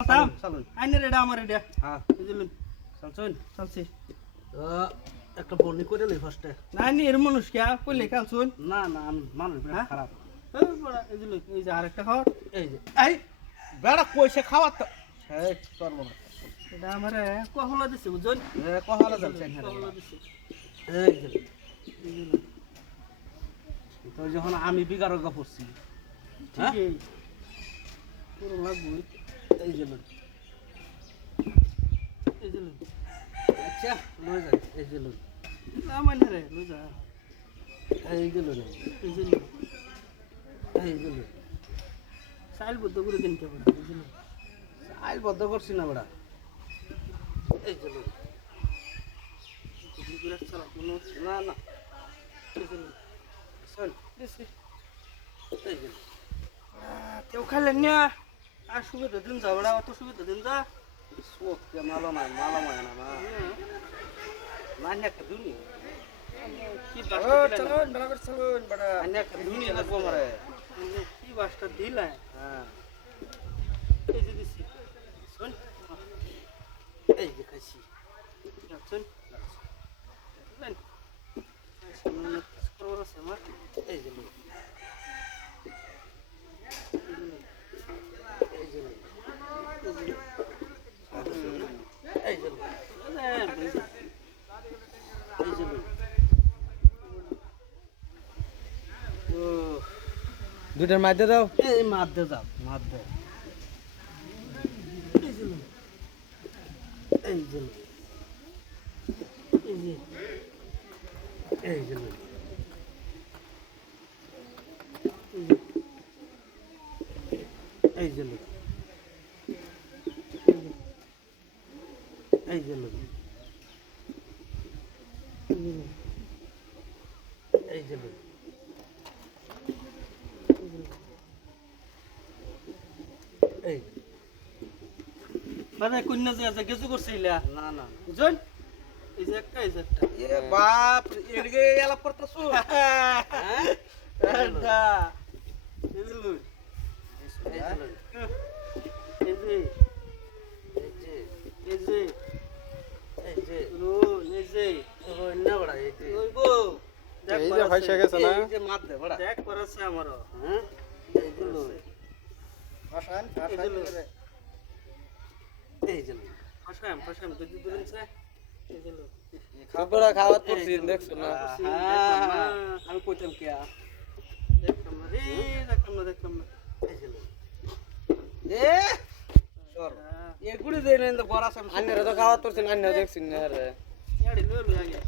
চালুন আইনে রেডা আমার রেডা হ্যাঁ বুঝলেন চালছুন চলছি একটা বর্ণি করে লই ফার্স্টে না নি এর মানুষ কে কইলে কালছুন না না আমি মানুষ বেড়া হ্যাঁ? খারাপ এই বড়া এই যে আরেকটা খাওয়ার এই যে এই বেড়া কইছে খাওয়া তো এই তোর মনে এটা আমারে কহলা দিছে বুঝছেন কহালা যাচ্ছে কহলা দিছে এই যে তো যখন আমি বিগারক পড়ছি হ্যাঁ ঠিকই পুরো লাগবে এই যে লই। এই যে আচ্ছা লই যাই এই যে লই। না মানে রে লুজা এই যে লই। এই যে এই যে লই। সাইল বদ্ধ করে দিন কে বড়া এই যে আইল বদ্ধ করছি না বেড়া এই যে লই। গুলি করে চালা কোনো না না এই যে শোন দিছি এই যে লই। তেও খাইলেন না আর সুবিধা দিন যা বড়া অত সুবিধা দিন যা সোকে মালো নাই মালা মায় না না নান্যা কে দুনি কি বাসটা দিলেন চলুন বরাবর চলুন বড়া নান্যা কে দুনি লাগবো মারে কি বাসটা দিলেন হ্যাঁ এই যে দিছি শুন এই যে খাইছি শুন লেন সামনে করবার আছে আমার এই যে লই। এই যে লই। এই যে লই। এই যে লই। ও দুইটার মাঝে দাও এই মাছ দে যাও মাছ দে এই যে এই যে লই। এই যে এই যে লই। এই যে লই। এই যে লই। এই যে লই। এই মানে কন্যা যে আছে কিছু করছিলা না না বুঝছেন এই যে একটা এই যে একটা এ বাপ এদিকে এলাপ করতেছো হ্যাঁ এটা এই যে লই এই যে লই। এই যে এই যে এই যে এই যে রোল এই যে ও না বড়া এই যে ওইবো দেখ এই যে ফাইসা গেছে না এই যে মাছ দে বড়া দেখ করাছে আমারও হ্যাঁ এই যে লই। আসান এই যে লই এই যে লই। ফাঁসাম যদি বলেন স্যার এই যে লই বড়া খাওয়াত করছি দেখছো না হ্যাঁ আমি কইতাম কি দেখলাম না রে দেখলাম না এই যে লই। এ সর এগুলি দেন গড়া সামনে আন্নারা তো খাওয়াত করছেন আন্নারা দেখছেন না রে ইয়াড়ি লই আগে